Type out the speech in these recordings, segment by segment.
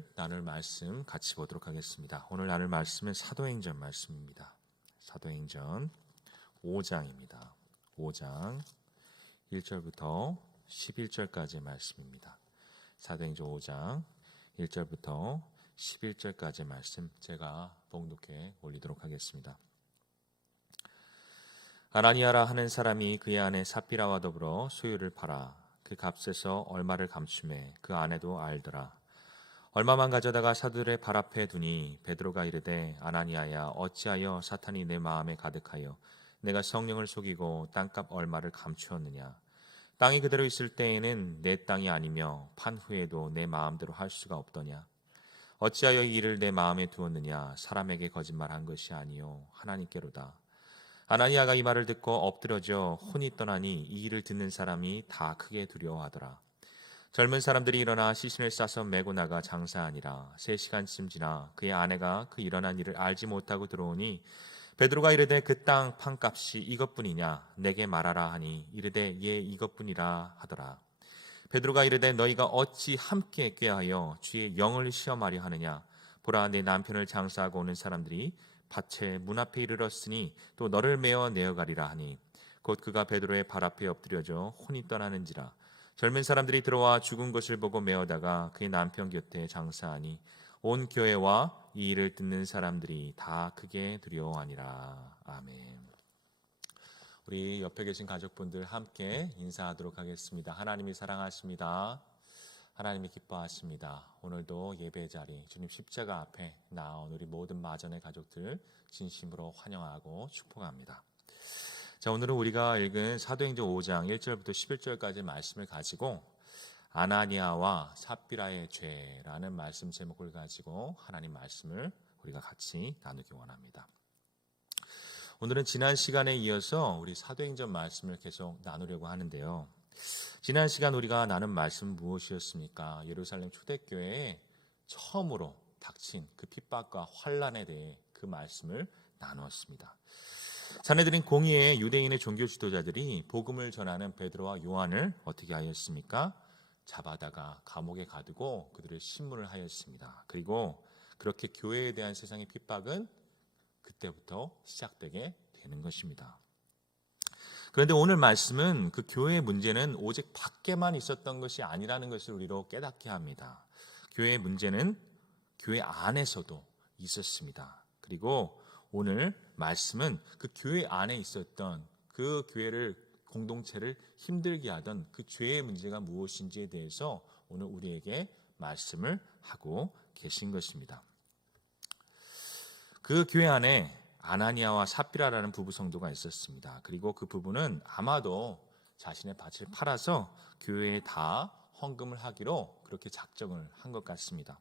오늘 나눌 말씀 같이 보도록 하겠습니다. 오늘 나눌 말씀은 사도행전 말씀입니다. 사도행전 5장입니다. 5장 1절부터 11절까지의 말씀입니다. 사도행전 5장 1절부터 11절까지의 말씀 제가 봉독해 올리도록 하겠습니다. 아나니아라 하는 사람이 그의 아내 삽비라와 더불어 소유를 팔아 그 값에서 얼마를 감추매 그 아내도 알더라. 얼마만 가져다가 사도들의 발 앞에 두니 베드로가 이르되 아나니아야 어찌하여 사탄이 내 마음에 가득하여 내가 성령을 속이고 땅값 얼마를 감추었느냐. 땅이 그대로 있을 때에는 내 땅이 아니며 판 후에도 내 마음대로 할 수가 없더냐. 어찌하여 이 일을 내 마음에 두었느냐. 사람에게 거짓말한 것이 아니요 하나님께로다. 아나니아가 이 말을 듣고 엎드려져 혼이 떠나니 이 일을 듣는 사람이 다 크게 두려워하더라. 젊은 사람들이 일어나 시신을 싸서 메고 나가 장사하니라. 3시간쯤 지나 그의 아내가 그 일어난 일을 알지 못하고 들어오니 베드로가 이르되 그 땅 판값이 이것뿐이냐 내게 말하라 하니 이르되 예 이것뿐이라 하더라. 베드로가 이르되 너희가 어찌 함께 꾀하여 주의 영을 시험하려 하느냐. 보라 내 남편을 장사하고 오는 사람들이 밭에 문 앞에 이르렀으니 또 너를 메어 내어가리라 하니 곧 그가 베드로의 발 앞에 엎드려져 혼이 떠나는지라. 젊은 사람들이 들어와 죽은 것을 보고 메어다가 그의 남편 곁에 장사하니 온 교회와 이 일을 듣는 사람들이 다 크게 두려워하니라. 아멘. 우리 옆에 계신 가족분들 함께 인사하도록 하겠습니다. 하나님이 사랑하십니다. 하나님이 기뻐하십니다. 오늘도 예배 자리 주님 십자가 앞에 나온 우리 모든 마전의 가족들 진심으로 환영하고 축복합니다. 자, 오늘은 우리가 읽은 사도행전 5장 1절부터 11절까지 말씀을 가지고 아나니아와 삽비라의 죄라는 말씀 제목을 가지고 하나님 말씀을 우리가 같이 나누기 원합니다. 오늘은 지난 시간에 이어서 우리 사도행전 말씀을 계속 나누려고 하는데요. 지난 시간 우리가 나눈 말씀은 무엇이었습니까? 예루살렘 초대교회에 처음으로 닥친 그 핍박과 환난에 대해 그 말씀을 나누었습니다. 사내들인 공의의 유대인의 종교 지도자들이 복음을 전하는 베드로와 요한을 어떻게 하였습니까? 잡아다가 감옥에 가두고 그들을 신문을 하였습니다. 그리고 그렇게 교회에 대한 세상의 핍박은 그때부터 시작되게 되는 것입니다. 그런데 오늘 말씀은 그 교회의 문제는 오직 밖에만 있었던 것이 아니라는 것을 우리로 깨닫게 합니다. 교회의 문제는 교회 안에서도 있었습니다. 그리고 오늘 말씀은 그 교회 안에 있었던 그 교회를 공동체를 힘들게 하던 그 죄의 문제가 무엇인지에 대해서 오늘 우리에게 말씀을 하고 계신 것입니다. 그 교회 안에 아나니아와 삽비라라는 부부 성도가 있었습니다. 그리고 그 부부는 아마도 자신의 밭을 팔아서 교회에 다 헌금을 하기로 그렇게 작정을 한 것 같습니다.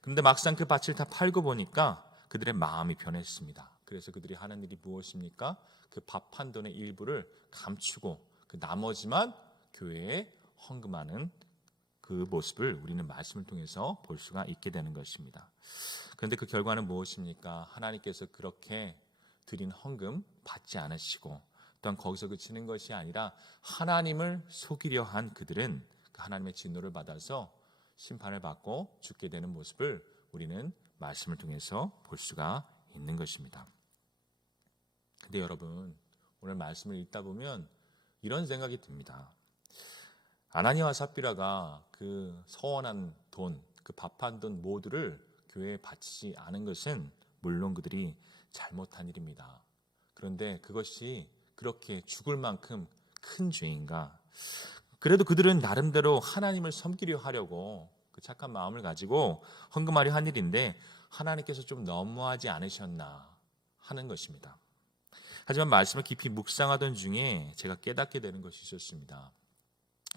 그런데 막상 그 밭을 다 팔고 보니까 그들의 마음이 변했습니다. 그래서 그들이 하는 일이 무엇입니까? 그 밥 판 돈의 일부를 감추고 그 나머지만 교회에 헌금하는 그 모습을 우리는 말씀을 통해서 볼 수가 있게 되는 것입니다. 그런데 그 결과는 무엇입니까? 하나님께서 그렇게 드린 헌금 받지 않으시고 또한 거기서 그치는 것이 아니라 하나님을 속이려 한 그들은 그 하나님의 진노를 받아서 심판을 받고 죽게 되는 모습을 우리는 말씀을 통해서 볼 수가 있는 것입니다. 근데 여러분, 오늘 말씀을 읽다 보면 이런 생각이 듭니다. 아나니아와 삽비라가 그 서원한 돈, 그 밥한 돈 모두를 교회에 바치지 않은 것은 물론 그들이 잘못한 일입니다. 그런데 그것이 그렇게 죽을 만큼 큰 죄인가? 그래도 그들은 나름대로 하나님을 섬기려 하려고 그 착한 마음을 가지고 헌금하려 한 일인데 하나님께서 좀 너무하지 않으셨나 하는 것입니다. 하지만 말씀을 깊이 묵상하던 중에 제가 깨닫게 되는 것이 있었습니다.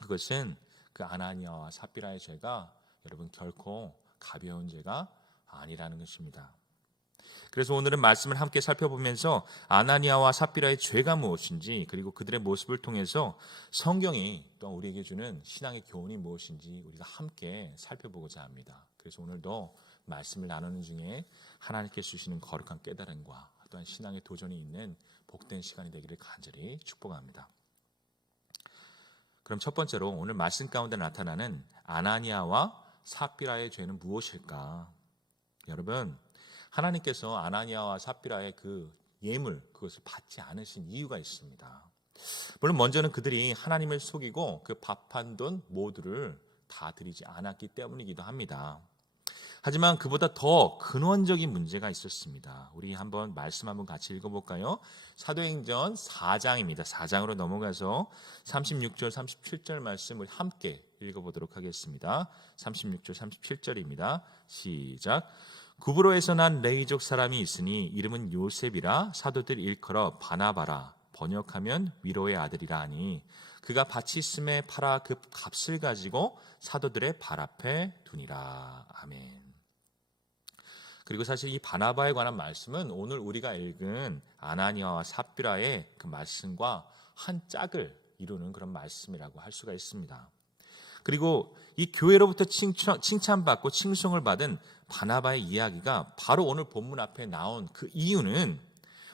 그것은 그 아나니아와 삽비라의 죄가 여러분 결코 가벼운 죄가 아니라는 것입니다. 그래서 오늘은 말씀을 함께 살펴보면서 아나니아와 삽비라의 죄가 무엇인지 그리고 그들의 모습을 통해서 성경이 또 우리에게 주는 신앙의 교훈이 무엇인지 우리가 함께 살펴보고자 합니다. 그래서 오늘도 말씀을 나누는 중에 하나님께서 주시는 거룩한 깨달음과 또한 신앙의 도전이 있는 복된 시간이 되기를 간절히 축복합니다. 그럼 첫 번째로 오늘 말씀 가운데 나타나는 아나니아와 삽비라의 죄는 무엇일까? 여러분, 하나님께서 아나니아와 삽비라의 그 예물, 그것을 받지 않으신 이유가 있습니다. 물론 먼저는 그들이 하나님을 속이고 그 밥한 돈 모두를 다 드리지 않았기 때문이기도 합니다. 하지만 그보다 더 근원적인 문제가 있었습니다. 우리 한번 말씀 한번 같이 읽어볼까요? 사도행전 4장입니다. 4장으로 넘어가서 36절, 37절 말씀을 함께 읽어보도록 하겠습니다. 36절, 37절입니다. 시작. 구브로에서 난 레이족 사람이 있으니 이름은 요셉이라 사도들 일컬어 바나바라 번역하면 위로의 아들이라 하니 그가 밭이 있음에 팔아 그 값을 가지고 사도들의 발 앞에 두니라. 아멘. 그리고 사실 이 바나바에 관한 말씀은 오늘 우리가 읽은 아나니아와 삽비라의 그 말씀과 한 짝을 이루는 그런 말씀이라고 할 수가 있습니다. 그리고 이 교회로부터 칭찬받고 칭송을 받은 바나바의 이야기가 바로 오늘 본문 앞에 나온 그 이유는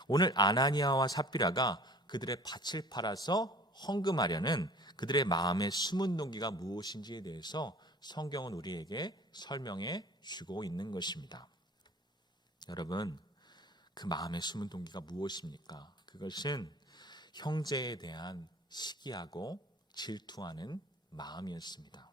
오늘 아나니아와 삽비라가 그들의 밭을 팔아서 헌금하려는 그들의 마음의 숨은 동기가 무엇인지에 대해서 성경은 우리에게 설명해 주고 있는 것입니다. 여러분, 그 마음의 숨은 동기가 무엇입니까? 그것은 형제에 대한 시기하고 질투하는 마음이었습니다.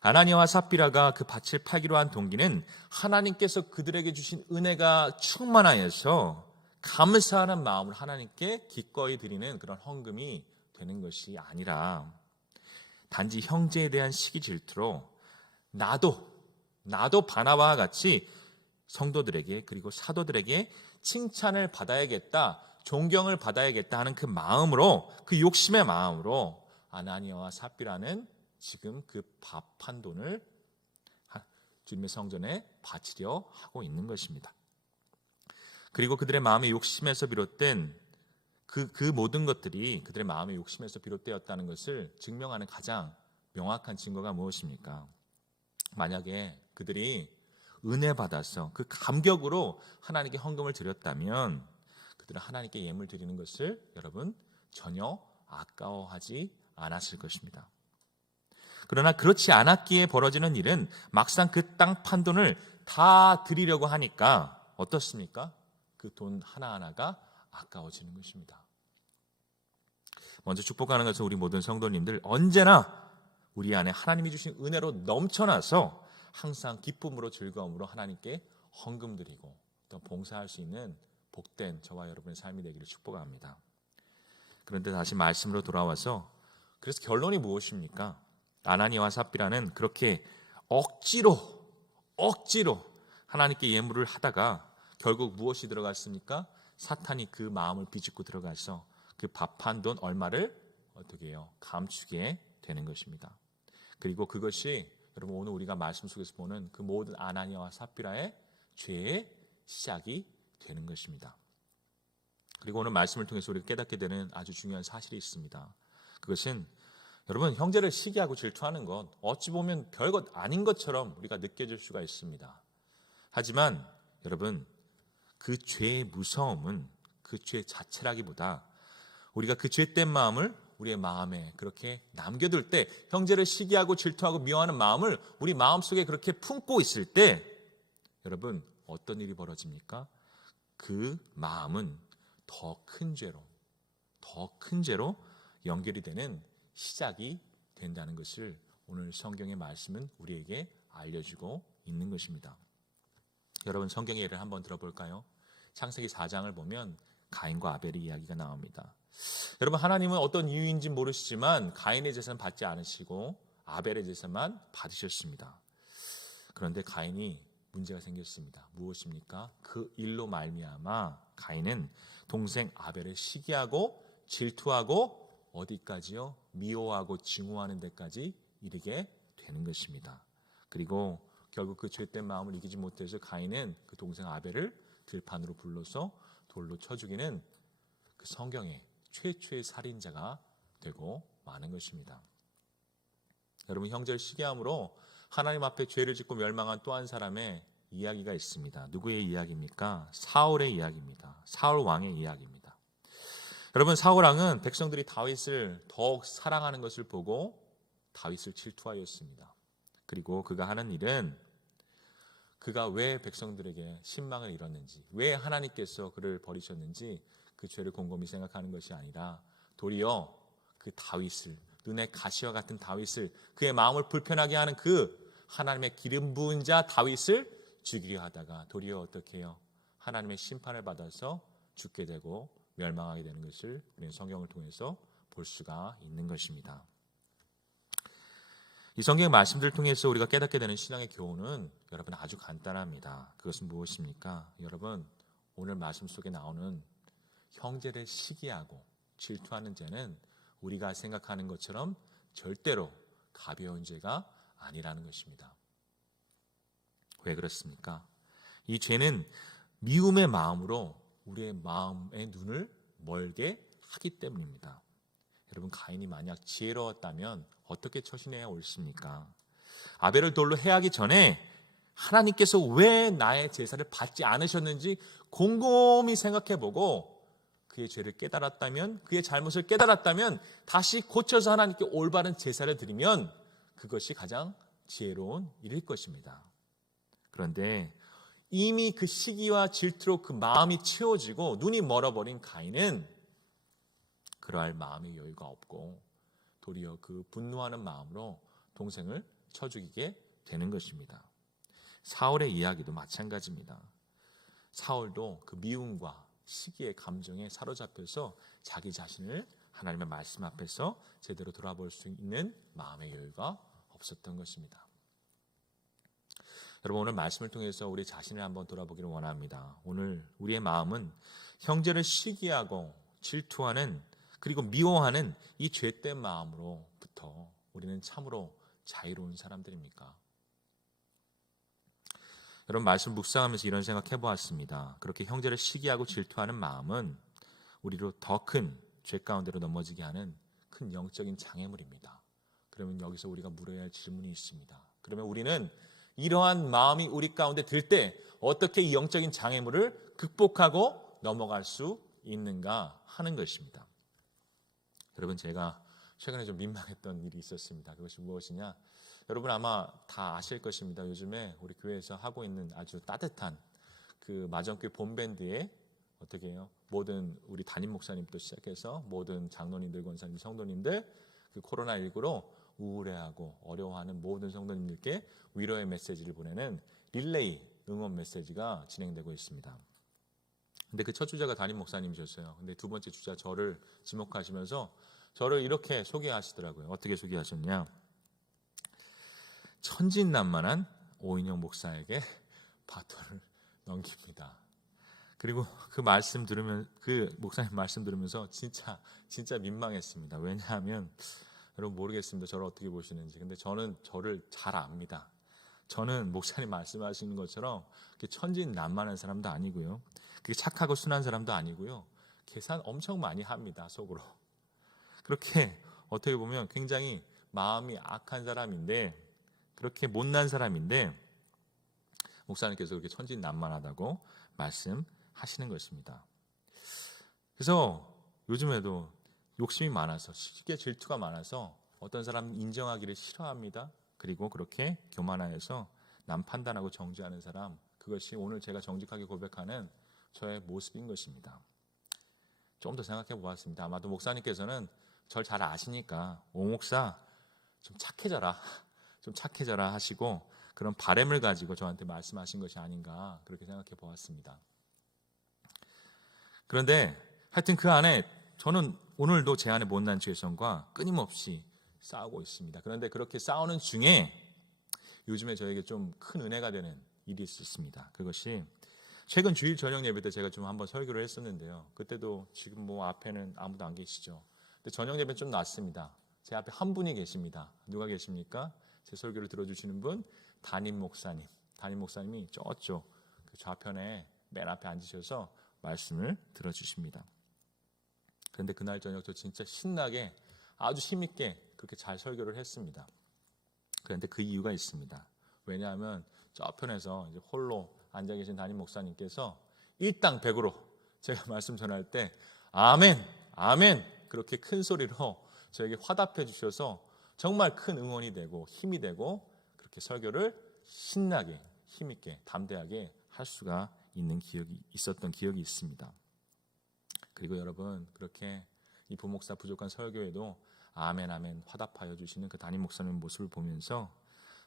아나니아와 삽비라가 그 밭을 팔기로 한 동기는 하나님께서 그들에게 주신 은혜가 충만하여서 감사하는 마음을 하나님께 기꺼이 드리는 그런 헌금이 되는 것이 아니라 단지 형제에 대한 시기 질투로 나도 바나바와 같이 성도들에게 그리고 사도들에게 칭찬을 받아야겠다, 존경을 받아야겠다 하는 그 마음으로, 그 욕심의 마음으로 아나니아와 삽비라는 지금 그 밥 한 돈을 주님의 성전에 바치려 하고 있는 것입니다. 그리고 그들의 마음의 욕심에서 비롯된 그 모든 것들이 그들의 마음의 욕심에서 비롯되었다는 것을 증명하는 가장 명확한 증거가 무엇입니까? 만약에 그들이 은혜 받아서 그 감격으로 하나님께 헌금을 드렸다면 그들은 하나님께 예물 드리는 것을 여러분 전혀 아까워하지 않았을 것입니다. 그러나 그렇지 않았기에 벌어지는 일은 막상 그 땅 판돈을 다 드리려고 하니까 어떻습니까? 그 돈 하나하나가 아까워지는 것입니다. 먼저 축복하는 것은 우리 모든 성도님들 언제나 우리 안에 하나님이 주신 은혜로 넘쳐나서 항상 기쁨으로 즐거움으로 하나님께 헌금 드리고 또 봉사할 수 있는 복된 저와 여러분의 삶이 되기를 축복합니다. 그런데 다시 말씀으로 돌아와서 그래서 결론이 무엇입니까? 아나니아와 삽비라는 그렇게 억지로 하나님께 예물을 하다가 결국 무엇이 들어갔습니까? 사탄이 그 마음을 비집고 들어가서 그 밥 한 돈 얼마를 어떻게 해요? 감추게 되는 것입니다. 그리고 그것이 여러분 오늘 우리가 말씀 속에서 보는 그 모든 아나니아와 삽비라의 죄의 시작이 되는 것입니다. 그리고 오늘 말씀을 통해서 우리가 깨닫게 되는 아주 중요한 사실이 있습니다. 그것은 여러분 형제를 시기하고 질투하는 것 어찌 보면 별것 아닌 것처럼 우리가 느껴질 수가 있습니다. 하지만 여러분 그 죄의 무서움은 그 죄 자체라기보다 우리가 그 죄된 마음을 우리의 마음에 그렇게 남겨둘 때 형제를 시기하고 질투하고 미워하는 마음을 우리 마음속에 그렇게 품고 있을 때 여러분 어떤 일이 벌어집니까? 그 마음은 더 큰 죄로 연결이 되는 시작이 된다는 것을 오늘 성경의 말씀은 우리에게 알려주고 있는 것입니다. 여러분 성경의 예를 한번 들어볼까요? 창세기 4장을 보면 가인과 아벨의 이야기가 나옵니다. 여러분 하나님은 어떤 이유인지 모르시지만 가인의 제사는 받지 않으시고 아벨의 제사만 받으셨습니다. 그런데 가인이 문제가 생겼습니다. 무엇입니까? 그 일로 말미암아 가인은 동생 아벨을 시기하고 질투하고 어디까지요? 미워하고 증오하는 데까지 이르게 되는 것입니다. 그리고 결국 그 죄된 마음을 이기지 못해서 가인은 그 동생 아벨을 들판으로 불러서 돌로 쳐 죽이는 그 성경의 최초의 살인자가 되고 마는 것입니다. 여러분 형제를 시기함으로 하나님 앞에 죄를 짓고 멸망한 또 한 사람의 이야기가 있습니다. 누구의 이야기입니까? 사울의 이야기입니다. 사울 왕의 이야기입니다. 여러분 사울 왕은 백성들이 다윗을 더욱 사랑하는 것을 보고 다윗을 질투하였습니다. 그리고 그가 하는 일은 그가 왜 백성들에게 신망을 잃었는지, 왜 하나님께서 그를 버리셨는지 그 죄를 곰곰이 생각하는 것이 아니라 도리어 그 다윗을, 눈의 가시와 같은 다윗을, 그의 마음을 불편하게 하는 그 하나님의 기름 부은 자 다윗을 죽이려 하다가 도리어 어떻게 해요? 하나님의 심판을 받아서 죽게 되고 멸망하게 되는 것을 우리는 성경을 통해서 볼 수가 있는 것입니다. 이 성경 말씀들을 통해서 우리가 깨닫게 되는 신앙의 교훈은 여러분 아주 간단합니다. 그것은 무엇입니까? 여러분, 오늘 말씀 속에 나오는 형제를 시기하고 질투하는 죄는 우리가 생각하는 것처럼 절대로 가벼운 죄가 아니라는 것입니다. 왜 그렇습니까? 이 죄는 미움의 마음으로 우리의 마음의 눈을 멀게 하기 때문입니다. 여러분, 가인이 만약 지혜로웠다면 어떻게 처신해야 옳습니까? 아벨을 돌로 해하기 전에 하나님께서 왜 나의 제사를 받지 않으셨는지 곰곰이 생각해보고 그의 죄를 깨달았다면, 그의 잘못을 깨달았다면 다시 고쳐서 하나님께 올바른 제사를 드리면 그것이 가장 지혜로운 일일 것입니다. 그런데 이미 그 시기와 질투로 그 마음이 채워지고 눈이 멀어버린 가인은 그러할 마음의 여유가 없고 도리어 그 분노하는 마음으로 동생을 쳐 죽이게 되는 것입니다. 사울의 이야기도 마찬가지입니다. 사울도 그 미움과 시기의 감정에 사로잡혀서 자기 자신을 하나님의 말씀 앞에서 제대로 돌아볼 수 있는 마음의 여유가 없었던 것입니다. 여러분, 오늘 말씀을 통해서 우리 자신을 한번 돌아보기를 원합니다. 오늘 우리의 마음은 형제를 시기하고 질투하는, 그리고 미워하는 이 죄된 마음으로부터 우리는 참으로 자유로운 사람들입니까? 여러분, 말씀 묵상하면서 이런 생각 해보았습니다. 그렇게 형제를 시기하고 질투하는 마음은 우리로 더 큰 죄 가운데로 넘어지게 하는 큰 영적인 장애물입니다. 그러면 여기서 우리가 물어야 할 질문이 있습니다. 그러면 우리는 이러한 마음이 우리 가운데 들 때 어떻게 이 영적인 장애물을 극복하고 넘어갈 수 있는가 하는 것입니다. 여러분, 제가 최근에 좀 민망했던 일이 있었습니다. 그것이 무엇이냐? 여러분 아마 다 아실 것입니다. 요즘에 우리 교회에서 하고 있는 아주 따뜻한 그 마정교회 본밴드에 어떻게 해요? 모든 우리 담임 목사님부터 시작해서 모든 장로님들, 권사님, 성도님들 그 코로나19로 우울해하고 어려워하는 모든 성도님들께 위로의 메시지를 보내는 릴레이 응원 메시지가 진행되고 있습니다. 근데 그 첫 주자가 담임 목사님이셨어요. 근데 두 번째 주자 저를 지목하시면서 저를 이렇게 소개하시더라고요. 어떻게 소개하셨냐? 천진난만한 오인영 목사에게 바톤을 넘깁니다. 그리고 그 말씀 들으면, 그 목사님 말씀 들으면서 진짜 민망했습니다. 왜냐하면 여러분 모르겠습니다. 저를 어떻게 보시는지. 근데 저는 저를 잘 압니다. 저는 목사님 말씀하시는 것처럼 천진난만한 사람도 아니고요. 그게 착하고 순한 사람도 아니고요. 계산 엄청 많이 합니다. 속으로. 그렇게 어떻게 보면 굉장히 마음이 악한 사람인데, 그렇게 못난 사람인데 목사님께서 그렇게 천진난만하다고 말씀하시는 것입니다. 그래서 요즘에도 욕심이 많아서, 시기에 질투가 많아서 어떤 사람은 인정하기를 싫어합니다. 그리고 그렇게 교만하여서 남 판단하고 정죄하는 사람, 그것이 오늘 제가 정직하게 고백하는 저의 모습인 것입니다. 조금 더 생각해 보았습니다. 아마도 목사님께서는 절 잘 아시니까 오 목사 좀 착해져라, 좀 착해져라 하시고 그런 바램을 가지고 저한테 말씀하신 것이 아닌가 그렇게 생각해 보았습니다. 그런데 하여튼 그 안에 저는 오늘도 제 안에 못난 죄성과 끊임없이 싸우고 있습니다. 그런데 그렇게 싸우는 중에 요즘에 저에게 좀 큰 은혜가 되는 일이 있었습니다. 그것이 최근 주일 저녁 예배 때 제가 좀 한번 설교를 했었는데요. 그때도 지금 뭐 앞에는 아무도 안 계시죠. 근데 저녁 예배는 좀 낫습니다. 제 앞에 한 분이 계십니다. 누가 계십니까? 제 설교를 들어주시는 분, 담임 목사님. 담임 목사님이 저쪽 그 좌편에 맨 앞에 앉으셔서 말씀을 들어주십니다. 그런데 그날 저녁 저 진짜 신나게 아주 힘있게 그렇게 잘 설교를 했습니다. 그런데 그 이유가 있습니다. 왜냐하면 저편에서 이제 홀로 앉아 계신 담임 목사님께서 일당백으로 제가 말씀 전할 때 아멘, 아멘 그렇게 큰 소리로 저에게 화답해 주셔서 정말 큰 응원이 되고 힘이 되고 그렇게 설교를 신나게, 힘있게, 담대하게 할 수가 있었던 기억이 있습니다. 그리고 여러분, 그렇게 이 부목사 부족한 설교에도 아멘 아멘 화답하여 주시는 그 담임 목사님 모습을 보면서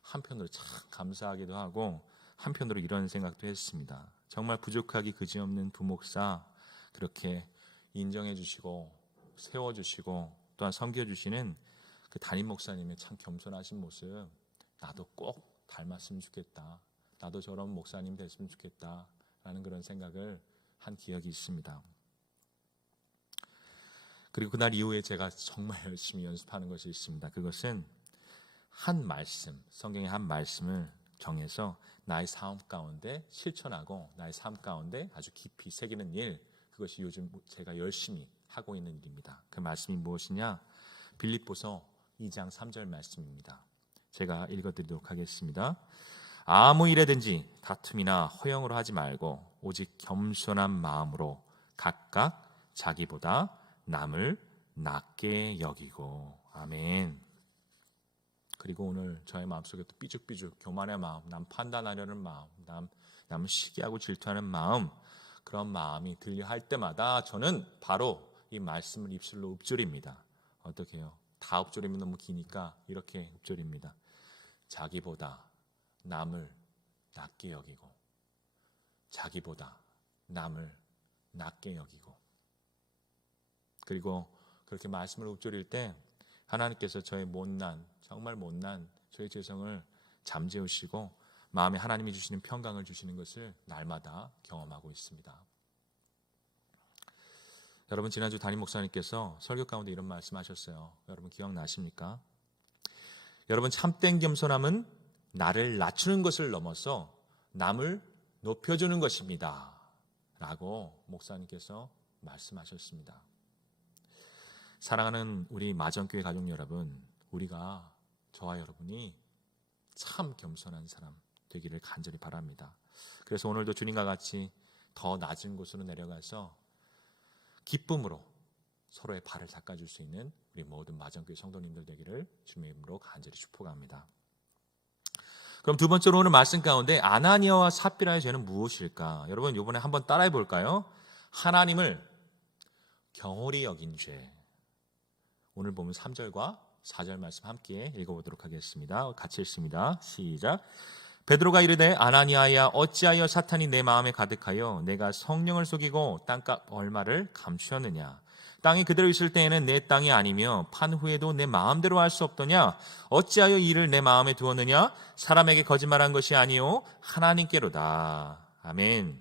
한편으로 참 감사하기도 하고 한편으로 이런 생각도 했습니다. 정말 부족하기 그지없는 부목사 그렇게 인정해 주시고 세워주시고 또한 섬겨주시는 그 담임 목사님의 참 겸손하신 모습, 나도 꼭 닮았으면 좋겠다, 나도 저런 목사님 됐으면 좋겠다 라는 그런 생각을 한 기억이 있습니다. 그리고 그날 이후에 제가 정말 열심히 연습하는 것이 있습니다. 그것은 한 말씀, 성경의 한 말씀을 정해서 나의 삶 가운데 실천하고 나의 삶 가운데 아주 깊이 새기는 일, 그것이 요즘 제가 열심히 하고 있는 일입니다. 그 말씀이 무엇이냐? 빌립보서 2장 3절 말씀입니다. 제가 읽어드리도록 하겠습니다. 아무 일에든지 다툼이나 허영으로 하지 말고 오직 겸손한 마음으로 각각 자기보다 남을 낮게 여기고. 아멘. 그리고 오늘 저의 마음속에 또 삐죽삐죽 교만의 마음, 남 판단하려는 마음, 남을 시기하고 질투하는 마음, 그런 마음이 들려 할 때마다 저는 바로 이 말씀을 입술로 읊조립니다. 어떻게 해요? 다 읊조리면 너무 기니까 이렇게 읊조립니다. 자기보다 남을 낮게 여기고, 자기보다 남을 낮게 여기고. 그리고 그렇게 말씀을 읊조릴 때 하나님께서 저의 못난, 정말 못난 저의 죄성을 잠재우시고 마음에 하나님이 주시는 평강을 주시는 것을 날마다 경험하고 있습니다. 여러분, 지난주 담임 목사님께서 설교 가운데 이런 말씀하셨어요. 여러분 기억나십니까? 여러분, 참된 겸손함은 나를 낮추는 것을 넘어서 남을 높여주는 것입니다 라고 목사님께서 말씀하셨습니다. 사랑하는 우리 마전교회 가족 여러분, 우리가, 저와 여러분이 참 겸손한 사람 되기를 간절히 바랍니다. 그래서 오늘도 주님과 같이 더 낮은 곳으로 내려가서 기쁨으로 서로의 발을 닦아줄 수 있는 우리 모든 마전교회 성도님들 되기를 주님의 이름으로 간절히 축복합니다. 그럼 두 번째로 오늘 말씀 가운데 아나니아와 삽비라의 죄는 무엇일까? 여러분 이번에 한번 따라해 볼까요? 하나님을 경홀히 여긴 죄. 오늘 보면 3절과 4절 말씀 함께 읽어보도록 하겠습니다. 같이 읽습니다. 시작. 베드로가 이르되 아나니아야, 어찌하여 사탄이 내 마음에 가득하여 내가 성령을 속이고 땅값 얼마를 감추었느냐? 땅이 그대로 있을 때에는 내 땅이 아니며 판 후에도 내 마음대로 할 수 없더냐? 어찌하여 이를 내 마음에 두었느냐? 사람에게 거짓말한 것이 아니요 하나님께로다. 아멘.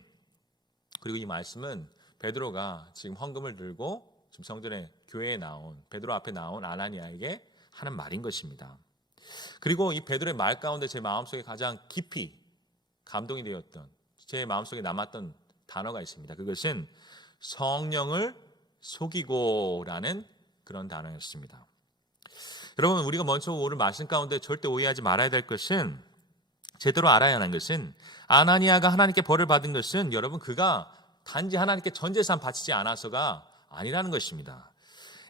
그리고 이 말씀은 베드로가 지금 헌금을 들고 지금 성전에 교회에 나온, 베드로 앞에 나온 아나니아에게 하는 말인 것입니다. 그리고 이 베드로의 말 가운데 제 마음속에 가장 깊이 감동이 되었던, 제 마음속에 남았던 단어가 있습니다. 그것은 성령을 속이고라는 그런 단어였습니다. 여러분, 우리가 먼저 오늘 말씀 가운데 절대 오해하지 말아야 될 것은, 제대로 알아야 하는 것은, 아나니아가 하나님께 벌을 받은 것은 여러분 그가 단지 하나님께 전 재산 바치지 않아서가 아니라는 것입니다.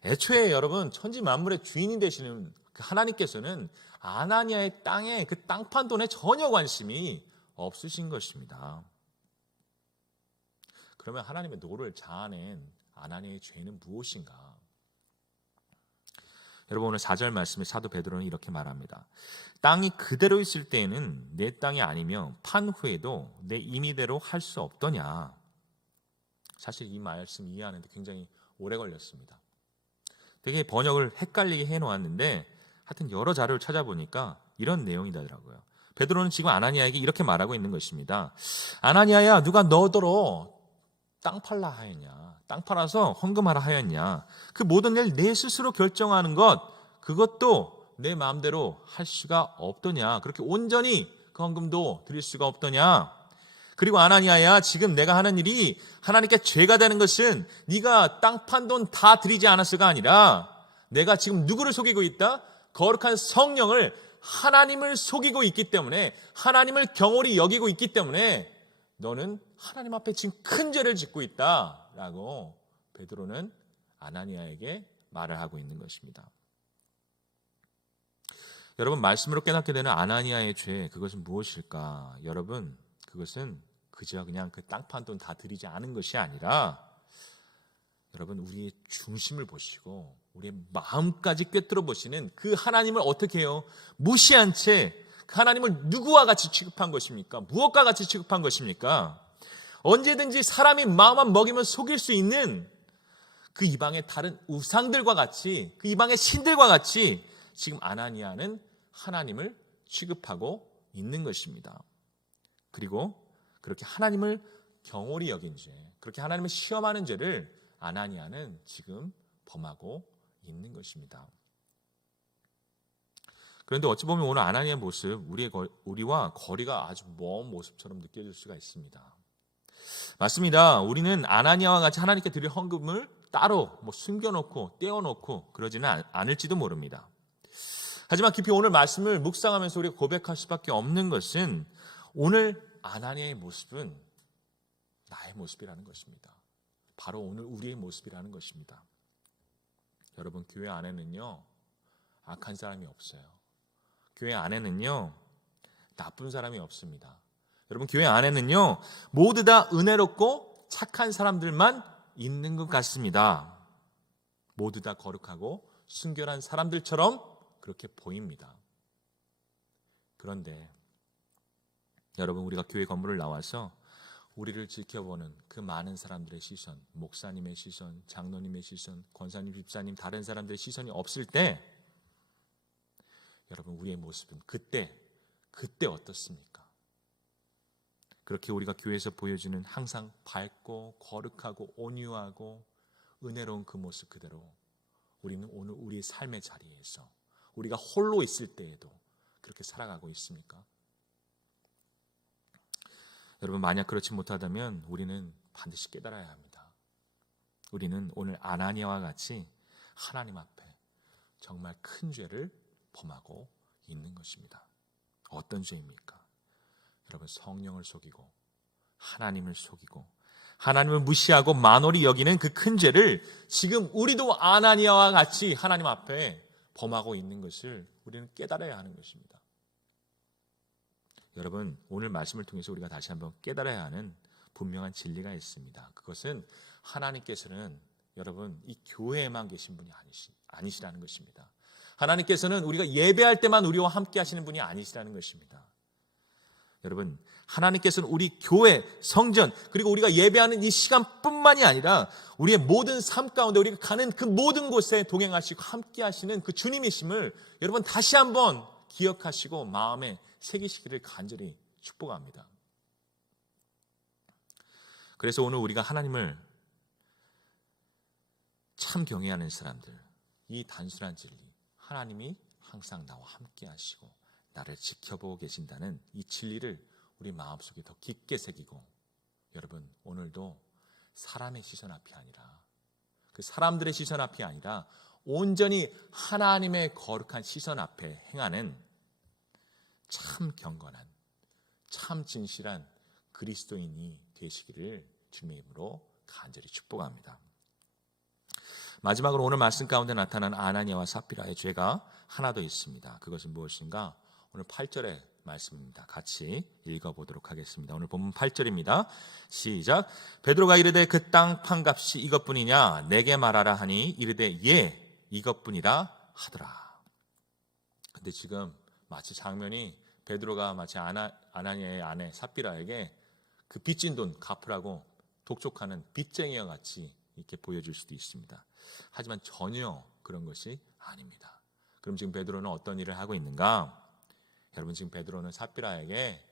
애초에 여러분 천지 만물의 주인이 되시는 그 하나님께서는 아나니아의 땅에, 그 땅판 돈에 전혀 관심이 없으신 것입니다. 그러면 하나님의 노를 자아낸 아나니아의 죄는 무엇인가? 여러분, 오늘 4절 말씀에 사도 베드로는 이렇게 말합니다. 땅이 그대로 있을 때에는 내 땅이 아니며 판 후에도 내 임의대로 할 수 없더냐? 사실 이 말씀 이해하는데 굉장히 오래 걸렸습니다. 되게 번역을 헷갈리게 해놓았는데 하여튼 여러 자료를 찾아보니까 이런 내용이더라고요. 베드로는 지금 아나니아에게 이렇게 말하고 있는 것입니다. 아나니아야, 누가 너더러 땅 팔라 하였냐? 땅 팔아서 헌금하라 하였냐? 그 모든 일 내 스스로 결정하는 것, 그것도 내 마음대로 할 수가 없더냐? 그렇게 온전히 그 헌금도 드릴 수가 없더냐? 그리고 아나니아야, 지금 내가 하는 일이 하나님께 죄가 되는 것은 네가 땅 판 돈 다 드리지 않았어가 아니라 내가 지금 누구를 속이고 있다? 거룩한 성령을, 하나님을 속이고 있기 때문에, 하나님을 경홀히 여기고 있기 때문에 너는 하나님 앞에 지금 큰 죄를 짓고 있다라고 베드로는 아나니아에게 말을 하고 있는 것입니다. 여러분, 말씀으로 깨닫게 되는 아나니아의 죄, 그것은 무엇일까? 여러분, 그것은 그저 그냥 그 땅 판 돈 다 드리지 않은 것이 아니라, 여러분, 우리의 중심을 보시고 우리의 마음까지 꿰뚫어 보시는 그 하나님을 어떻게 해요? 무시한 채 그 하나님을 누구와 같이 취급한 것입니까? 무엇과 같이 취급한 것입니까? 언제든지 사람이 마음만 먹이면 속일 수 있는 그 이방의 다른 우상들과 같이, 그 이방의 신들과 같이 지금 아나니아는 하나님을 취급하고 있는 것입니다. 그리고 그렇게 하나님을 경홀히 여긴 죄, 그렇게 하나님을 시험하는 죄를 아나니아는 지금 범하고 있는 것입니다. 그런데 어찌 보면 오늘 아나니아의 모습, 우리와 거리가 아주 먼 모습처럼 느껴질 수가 있습니다. 맞습니다. 우리는 아나니아와 같이 하나님께 드릴 헌금을 따로 숨겨놓고 떼어놓고 그러지는 않을지도 모릅니다. 하지만 깊이 오늘 말씀을 묵상하면서 우리가 고백할 수밖에 없는 것은 오늘 아나니아의 모습은 나의 모습이라는 것입니다. 바로 오늘 우리의 모습이라는 것입니다. 여러분, 교회 안에는요 악한 사람이 없어요. 교회 안에는요 나쁜 사람이 없습니다. 여러분, 교회 안에는요 모두 다 은혜롭고 착한 사람들만 있는 것 같습니다. 모두 다 거룩하고 순결한 사람들처럼 그렇게 보입니다. 그런데 여러분, 우리가 교회 건물을 나와서 우리를 지켜보는 그 많은 사람들의 시선, 목사님의 시선, 장로님의 시선, 권사님, 집사님, 다른 사람들의 시선이 없을 때 여러분, 우리의 모습은 그때 어떻습니까? 그렇게 우리가 교회에서 보여주는 항상 밝고 거룩하고 온유하고 은혜로운 그 모습 그대로 우리는 오늘 우리의 삶의 자리에서 우리가 홀로 있을 때에도 그렇게 살아가고 있습니까? 여러분, 만약 그렇지 못하다면 우리는 반드시 깨달아야 합니다. 우리는 오늘 아나니아와 같이 하나님 앞에 정말 큰 죄를 범하고 있는 것입니다. 어떤 죄입니까? 여러분, 성령을 속이고 하나님을 속이고 하나님을 무시하고 만홀히 여기는 그 큰 죄를 지금 우리도 아나니아와 같이 하나님 앞에 범하고 있는 것을 우리는 깨달아야 하는 것입니다. 여러분, 오늘 말씀을 통해서 우리가 다시 한번 깨달아야 하는 분명한 진리가 있습니다. 그것은 하나님께서는 여러분 이 교회에만 계신 분이 아니시라는 것입니다. 하나님께서는 우리가 예배할 때만 우리와 함께 하시는 분이 아니시라는 것입니다. 여러분, 하나님께서는 우리 교회, 성전, 그리고 우리가 예배하는 이 시간뿐만이 아니라 우리의 모든 삶 가운데 우리가 가는 그 모든 곳에 동행하시고 함께 하시는 그 주님이심을 여러분 다시 한번 기억하시고 마음에 새기시기를 간절히 축복합니다. 그래서 오늘 우리가 하나님을 참 경외하는 사람들, 이 단순한 진리, 하나님이 항상 나와 함께 하시고 나를 지켜보고 계신다는 이 진리를 우리 마음속에 더 깊게 새기고, 여러분 오늘도 사람의 시선 앞이 아니라 그 사람들의 시선 앞이 아니라 온전히 하나님의 거룩한 시선 앞에 행하는 참 경건한, 참 진실한 그리스도인이 되시기를 주님의 이름으로 간절히 축복합니다. 마지막으로 오늘 말씀 가운데 나타난 아나니아와 삽비라의 죄가 하나 더 있습니다. 그것은 무엇인가? 오늘 8절의 말씀입니다. 같이 읽어보도록 하겠습니다. 오늘 본문 8절입니다. 시작. 베드로가 이르되 그 땅 판값이 이것뿐이냐? 내게 말하라 하니 이르되 예, 이것뿐이라 하더라. 근데 지금 마치 장면이 베드로가 마치 아나니아의 아내 삽비라에게 그 빚진 돈 갚으라고 독촉하는 빚쟁이와 같이 이렇게 보여줄 수도 있습니다. 하지만 전혀 그런 것이 아닙니다. 그럼 지금 베드로는 어떤 일을 하고 있는가? 여러분, 지금 베드로는 삽비라에게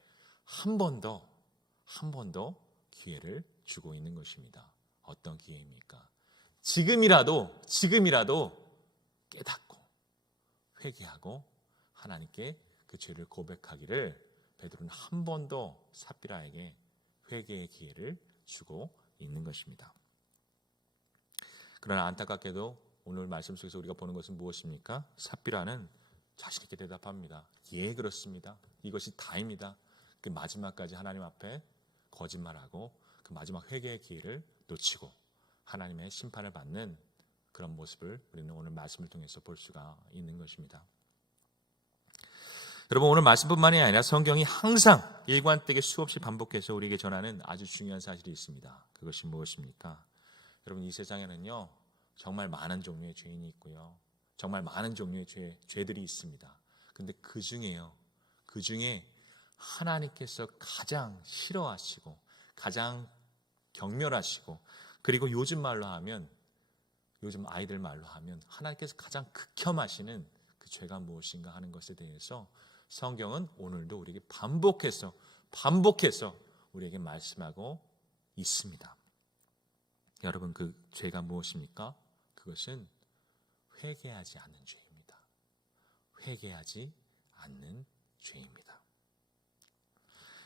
한 번 더 기회를 주고 있는 것입니다. 어떤 기회입니까? 지금이라도 깨닫고 회개하고 하나님께 그 죄를 고백하기를 베드로는 한 번 더 삽비라에게 회개의 기회를 주고 있는 것입니다. 그러나 안타깝게도 오늘 말씀 속에서 우리가 보는 것은 무엇입니까? 삽비라는 자신 있게 대답합니다. 예, 그렇습니다. 이것이 다입니다. 그 마지막까지 하나님 앞에 거짓말하고 그 마지막 회개의 기회를 놓치고 하나님의 심판을 받는 그런 모습을 우리는 오늘 말씀을 통해서 볼 수가 있는 것입니다. 여러분, 오늘 말씀뿐만이 아니라 성경이 항상 일관되게 수없이 반복해서 우리에게 전하는 아주 중요한 사실이 있습니다. 그것이 무엇입니까? 여러분, 이 세상에는요, 정말 많은 종류의 죄인이 있고요, 정말 많은 종류의 죄들이 있습니다. 근데 그 중에 하나님께서 가장 싫어하시고 가장 경멸하시고, 그리고 요즘 아이들 말로 하면 하나님께서 가장 극혐하시는 그 죄가 무엇인가 하는 것에 대해서 성경은 오늘도 우리에게 반복해서 우리에게 말씀하고 있습니다. 여러분, 그 죄가 무엇입니까? 그것은 회개하지 않는 죄입니다. 회개하지 않는 죄입니다.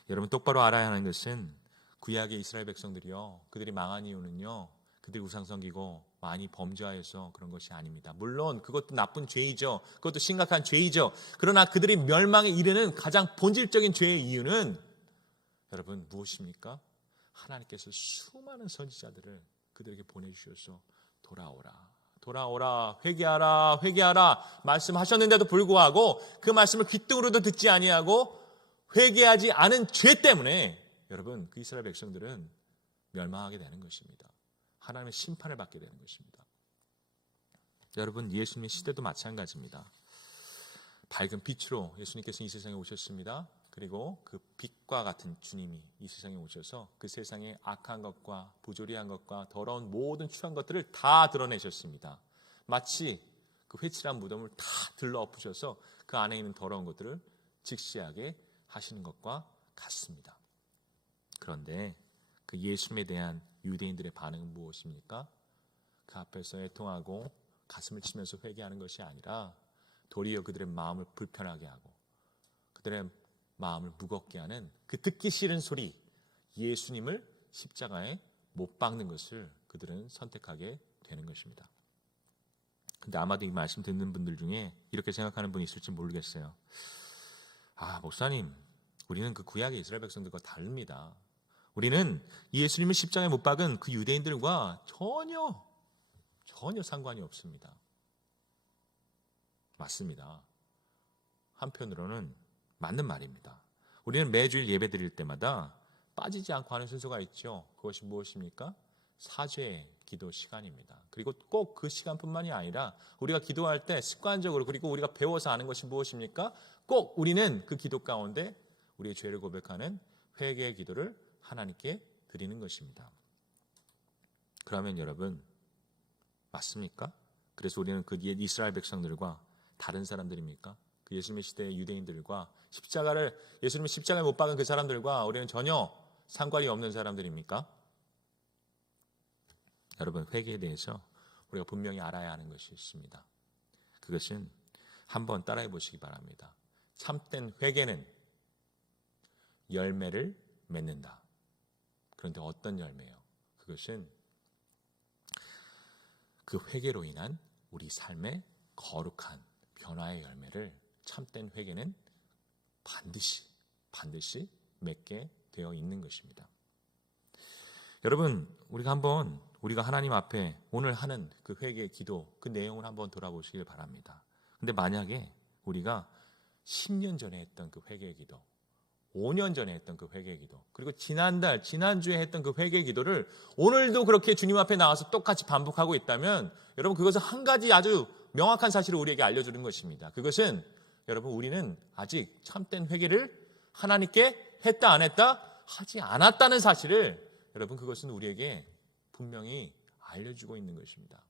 여러분, 똑바로 알아야 하는 것은 구약의 이스라엘 백성들이요, 그들이 망한 이유는요, 그들이 우상 섬기고 많이 범죄하여서 그런 것이 아닙니다. 물론 그것도 나쁜 죄이죠. 그것도 심각한 죄이죠. 그러나 그들이 멸망에 이르는 가장 본질적인 죄의 이유는 여러분 무엇입니까? 하나님께서 수많은 선지자들을 그들에게 보내주셔서 돌아오라, 회개하라 말씀하셨는데도 불구하고 그 말씀을 귀등으로도 듣지 아니하고 회개하지 않은 죄 때문에 여러분, 그 이스라엘 백성들은 멸망하게 되는 것입니다. 하나님의 심판을 받게 되는 것입니다. 여러분, 예수님의 시대도 마찬가지입니다. 밝은 빛으로 예수님께서 이 세상에 오셨습니다. 그리고 그 빛과 같은 주님이 이 세상에 오셔서 그 세상의 악한 것과 부조리한 것과 더러운 모든 추한 것들을 다 드러내셨습니다. 마치 그 회칠한 무덤을 다 들러엎으셔서 그 안에 있는 더러운 것들을 직시하게 하시는 것과 같습니다. 그런데 그 예수님에 대한 유대인들의 반응은 무엇입니까? 그 앞에서 애통하고 가슴을 치면서 회개하는 것이 아니라 도리어 그들의 마음을 불편하게 하고 그들의 마음을 무겁게 하는 그 듣기 싫은 소리, 예수님을 십자가에 못 박는 것을 그들은 선택하게 되는 것입니다. 근데 아마도 이 말씀 듣는 분들 중에 이렇게 생각하는 분이 있을지 모르겠어요. 목사님, 우리는 그 구약의 이스라엘 백성들과 다릅니다. 우리는 예수님을 십자가에 못 박은 그 유대인들과 전혀 상관이 없습니다. 맞습니다. 한편으로는 맞는 말입니다. 우리는 매주일 예배 드릴 때마다 빠지지 않고 하는 순서가 있죠. 그것이 무엇입니까? 사죄 기도 시간입니다. 그리고 꼭 그 시간뿐만이 아니라 우리가 기도할 때 습관적으로, 그리고 우리가 배워서 아는 것이 무엇입니까? 꼭 우리는 그 기도 가운데 우리의 죄를 고백하는 회개의 기도를 하나님께 드리는 것입니다. 그러면 여러분, 맞습니까? 그래서 우리는 그 이스라엘 백성들과 다른 사람들입니까? 그 예수님의 시대의 유대인들과 예수님의 십자가에 못 박은 그 사람들과 우리는 전혀 상관이 없는 사람들입니까? 여러분, 회개에 대해서 우리가 분명히 알아야 하는 것이 있습니다. 그것은 한번 따라해 보시기 바랍니다. 참된 회개는 열매를 맺는다. 그런데 어떤 열매요? 그것은 그 회개로 인한 우리 삶의 거룩한 변화의 열매를 참된 회개는 반드시 맺게 되어 있는 것입니다. 여러분, 우리가 하나님 앞에 오늘 하는 그 회개의 기도, 그 내용을 한번 돌아보시길 바랍니다. 근데 만약에 우리가 10년 전에 했던 그 회개의 기도, 5년 전에 했던 그 회개의 기도, 그리고 지난주에 했던 그 회개의 기도를 오늘도 그렇게 주님 앞에 나와서 똑같이 반복하고 있다면 여러분, 그것은 한 가지 아주 명확한 사실을 우리에게 알려주는 것입니다. 그것은 여러분, 우리는 아직 참된 회개를 하나님께 했다 안 했다 하지 않았다는 사실을 여러분, 그것은 우리에게 분명히 알려주고 있는 것입니다.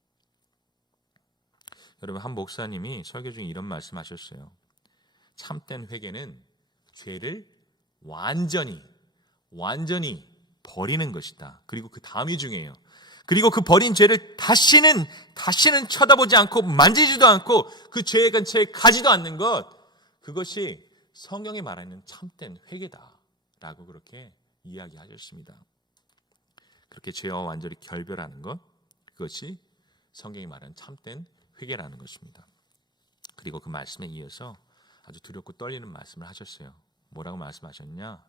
여러분, 한 목사님이 설교 중에 이런 말씀하셨어요. 참된 회개는 죄를 완전히 버리는 것이다. 그리고 그 다음이 중요해요. 그리고 그 버린 죄를 다시는 쳐다보지 않고 만지지도 않고 그 죄의 근처에 가지도 않는 것, 그것이 성경이 말하는 참된 회개다라고 그렇게 이야기하셨습니다. 그렇게 죄와 완전히 결별하는 것, 그것이 성경이 말하는 참된 회개라는 것입니다. 그리고 그 말씀에 이어서 아주 두렵고 떨리는 말씀을 하셨어요. 뭐라고 말씀하셨냐?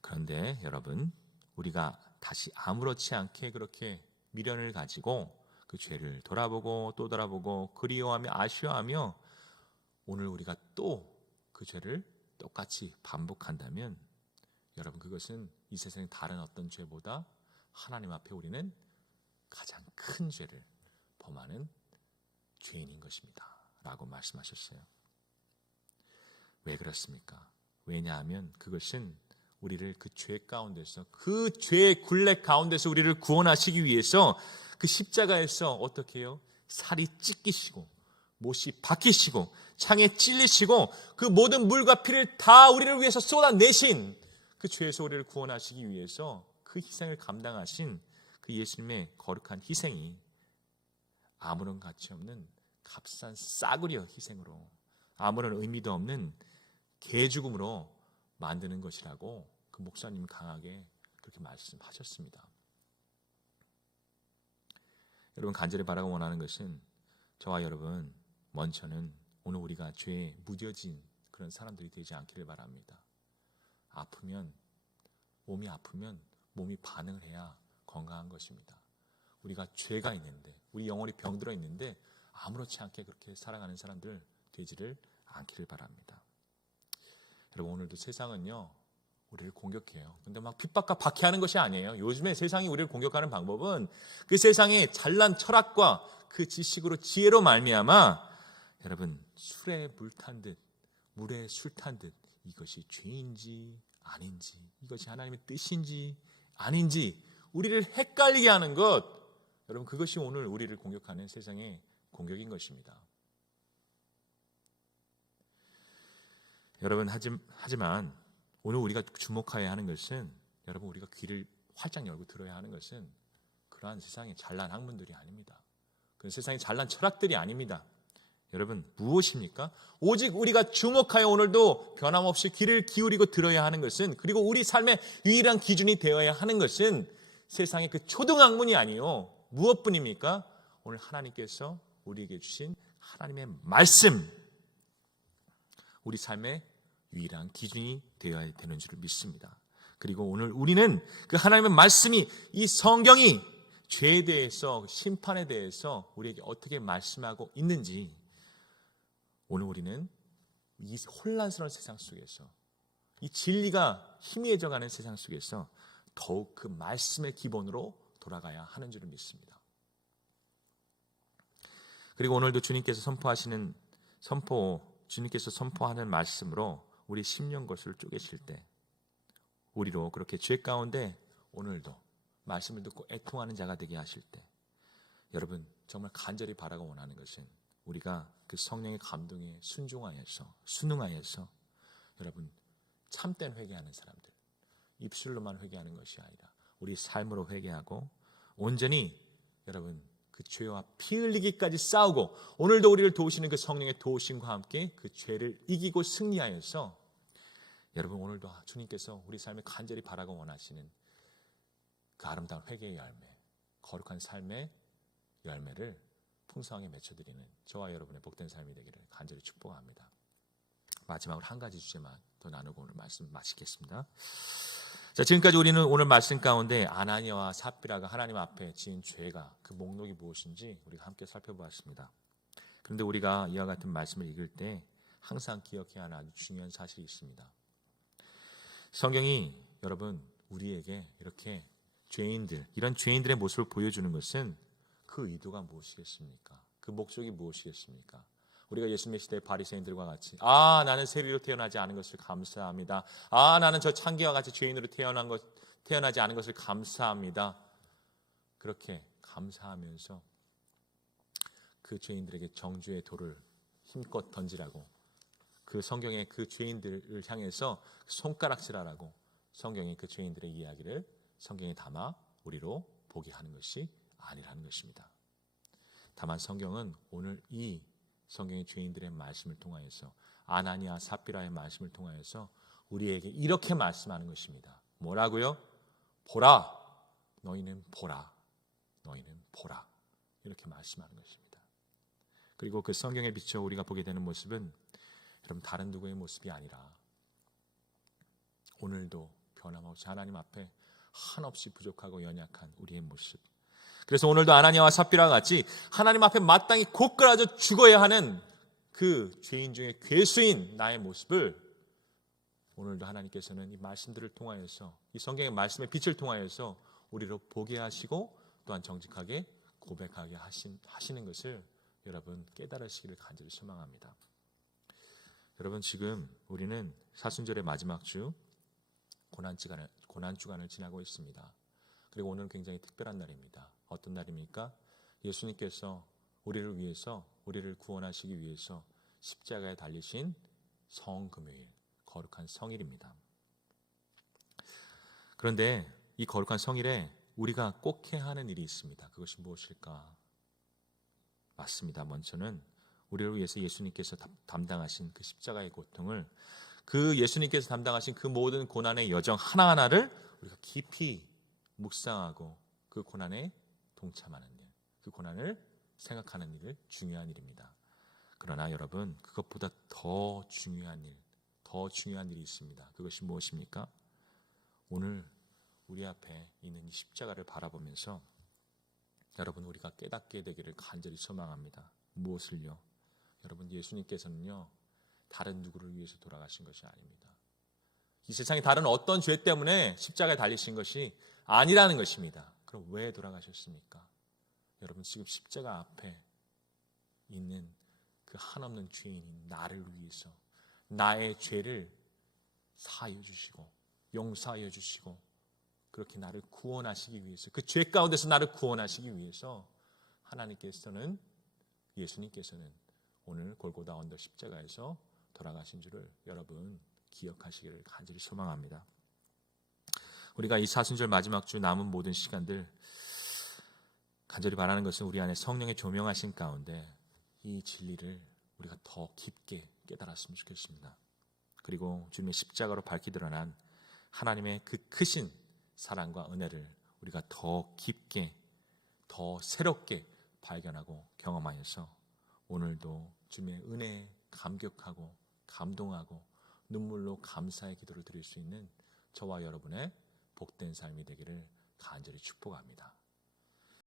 그런데 여러분, 우리가 다시 아무렇지 않게 그렇게 미련을 가지고 그 죄를 돌아보고 또 돌아보고 그리워하며 아쉬워하며 오늘 우리가 또 그 죄를 똑같이 반복한다면 여러분 그것은 이 세상의 다른 어떤 죄보다 하나님 앞에 우리는 가장 큰 죄를 범하는 죄인인 것입니다 라고 말씀하셨어요. 왜 그렇습니까? 왜냐하면 그것은 우리를 그 죄 가운데서, 그 죄의 굴레 가운데서 우리를 구원하시기 위해서 그 십자가에서 어떻게 해요? 살이 찢기시고 못이 박히시고 창에 찔리시고 그 모든 물과 피를 다 우리를 위해서 쏟아내신 그 죄에서 우리를 구원하시기 위해서 그 희생을 감당하신 그 예수님의 거룩한 희생이 아무런 가치 없는 값싼 싸구려 희생으로, 아무런 의미도 없는 개죽음으로 만드는 것이라고 그 목사님이 강하게 그렇게 말씀하셨습니다. 여러분, 간절히 바라고 원하는 것은 저와 여러분 먼저는 오늘 우리가 죄에 무뎌진 그런 사람들이 되지 않기를 바랍니다. 몸이 아프면 몸이 반응을 해야 건강한 것입니다. 우리가 죄가 있는데, 우리 영혼이 병들어 있는데 아무렇지 않게 그렇게 살아가는 사람들 되지를 않기를 바랍니다. 여러분, 오늘도 세상은요 우리를 공격해요. 근데 막 핍박과 박해하는 것이 아니에요. 요즘에 세상이 우리를 공격하는 방법은 그 세상의 잘난 철학과 그 지식으로, 지혜로 말미암아 여러분 술에 물 탄 듯, 물에 술 탄 듯 이것이 죄인지 아닌지, 이것이 하나님의 뜻인지 아닌지 우리를 헷갈리게 하는 것, 여러분 그것이 오늘 우리를 공격하는 세상의 공격인 것입니다. 여러분, 하지만 오늘 우리가 주목해야 하는 것은, 여러분 우리가 귀를 활짝 열고 들어야 하는 것은 그러한 세상의 잘난 학문들이 아닙니다. 그 세상의 잘난 철학들이 아닙니다. 여러분, 무엇입니까? 오직 우리가 주목하여 오늘도 변함없이 귀를 기울이고 들어야 하는 것은, 그리고 우리 삶의 유일한 기준이 되어야 하는 것은 세상의 그 초등학문이 아니요 무엇뿐입니까? 오늘 하나님께서 우리에게 주신 하나님의 말씀, 우리 삶의 유일한 기준이 되어야 되는 줄 믿습니다. 그리고 오늘 우리는 그 하나님의 말씀이, 이 성경이 죄에 대해서, 심판에 대해서 우리에게 어떻게 말씀하고 있는지, 오늘 우리는 이 혼란스러운 세상 속에서, 이 진리가 희미해져가는 세상 속에서 더욱 그 말씀의 기본으로 돌아가야 하는 줄 믿습니다. 그리고 오늘도 주님께서 선포하는 말씀으로 우리 심령 것을 쪼개실 때, 우리로 그렇게 죄 가운데 오늘도 말씀을 듣고 애통하는 자가 되게 하실 때, 여러분 정말 간절히 바라고 원하는 것은 우리가 그 성령의 감동에 순응하여서 여러분 참된 회개하는 사람들, 입술로만 회개하는 것이 아니라 우리 삶으로 회개하고 온전히 여러분 그 죄와 피 흘리기까지 싸우고, 오늘도 우리를 도우시는 그 성령의 도우심과 함께 그 죄를 이기고 승리하여서, 여러분 오늘도 주님께서 우리 삶에 간절히 바라고 원하시는 그 아름다운 회개의 열매, 거룩한 삶의 열매를 풍성하게 맺혀드리는 저와 여러분의 복된 삶이 되기를 간절히 축복합니다. 마지막으로 한 가지 주제만 더 나누고 오늘 말씀 마치겠습니다. 자, 지금까지 우리는 오늘 말씀 가운데 아나니아와 삽비라가 하나님 앞에 지은 죄가, 그 목록이 무엇인지 우리가 함께 살펴보았습니다. 그런데 우리가 이와 같은 말씀을 읽을 때 항상 기억해야 하는 아주 중요한 사실이 있습니다. 성경이 여러분 우리에게 이렇게 이런 죄인들의 모습을 보여주는 것은 그 의도가 무엇이겠습니까? 그 목적이 무엇이겠습니까? 우리가 예수님의 시대의 바리새인들과 같이, 나는 세리로 태어나지 않은 것을 감사합니다. 나는 저 창기와 같이 죄인으로 태어나지 않은 것을 감사합니다. 그렇게 감사하면서 그 죄인들에게 정죄의 돌을 힘껏 던지라고, 그 성경의 그 죄인들을 향해서 손가락질하라고 성경이 그 죄인들의 이야기를 성경에 담아 우리로 보게 하는 것이 아니라는 것입니다. 다만 성경은 오늘 이 성경의 죄인들의 말씀을 통하여서, 아나니아 삽비라의 말씀을 통하여서 우리에게 이렇게 말씀하는 것입니다. 뭐라고요? 보라, 너희는 보라, 너희는 보라, 이렇게 말씀하는 것입니다. 그리고 그 성경에 비춰 우리가 보게 되는 모습은 여러분 다른 누구의 모습이 아니라 오늘도 변함없이 하나님 앞에 한없이 부족하고 연약한 우리의 모습. 그래서 오늘도 아나니아와 삽비라와 같이 하나님 앞에 마땅히 고꾸라져 죽어야 하는 그 죄인 중에 괴수인 나의 모습을 오늘도 하나님께서는 이 말씀들을 통하여서, 이 성경의 말씀의 빛을 통하여서 우리로 보게 하시고 또한 정직하게 고백하게 하시는 것을 여러분 깨달으시기를 간절히 소망합니다. 여러분, 지금 우리는 사순절의 마지막 주 고난주간을 지나고 있습니다. 그리고 오늘은 굉장히 특별한 날입니다. 어떤 날입니까? 예수님께서 우리를 위해서, 우리를 구원하시기 위해서 십자가에 달리신 성금요일, 거룩한 성일입니다. 그런데 이 거룩한 성일에 우리가 꼭 해야 하는 일이 있습니다. 그것이 무엇일까? 맞습니다. 먼저는 우리를 위해서 예수님께서 담당하신 그 십자가의 고통을, 그 예수님께서 담당하신 그 모든 고난의 여정 하나하나를 우리가 깊이 묵상하고 그 고난에 동참하는 일, 그 고난을 생각하는 일, 중요한 일입니다. 그러나 여러분, 그것보다 더 중요한 일이 있습니다. 그것이 무엇입니까? 오늘 우리 앞에 있는 이 십자가를 바라보면서 여러분, 우리가 깨닫게 되기를 간절히 소망합니다. 무엇을요? 여러분, 예수님께서는요, 다른 누구를 위해서 돌아가신 것이 아닙니다. 이 세상에 다른 어떤 죄 때문에 십자가에 달리신 것이 아니라는 것입니다. 그럼 왜 돌아가셨습니까? 여러분, 지금 십자가 앞에 있는 그 한없는 죄인인 나를 위해서, 나의 죄를 사하여 주시고 용서하여 주시고 그렇게 나를 구원하시기 위해서, 그 죄 가운데서 나를 구원하시기 위해서 하나님께서는, 예수님께서는 오늘 골고다 언덕 십자가에서 돌아가신 줄을 여러분 기억하시기를 간절히 소망합니다. 우리가 이 사순절 마지막 주 남은 모든 시간들 간절히 바라는 것은 우리 안에 성령의 조명하신 가운데 이 진리를 우리가 더 깊게 깨달았으면 좋겠습니다. 그리고 주님의 십자가로 밝히 드러난 하나님의 그 크신 사랑과 은혜를 우리가 더 깊게, 더 새롭게 발견하고 경험하여서 오늘도 주님의 은혜에 감격하고 감동하고 눈물로 감사의 기도를 드릴 수 있는 저와 여러분의 복된 삶이 되기를 간절히 축복합니다.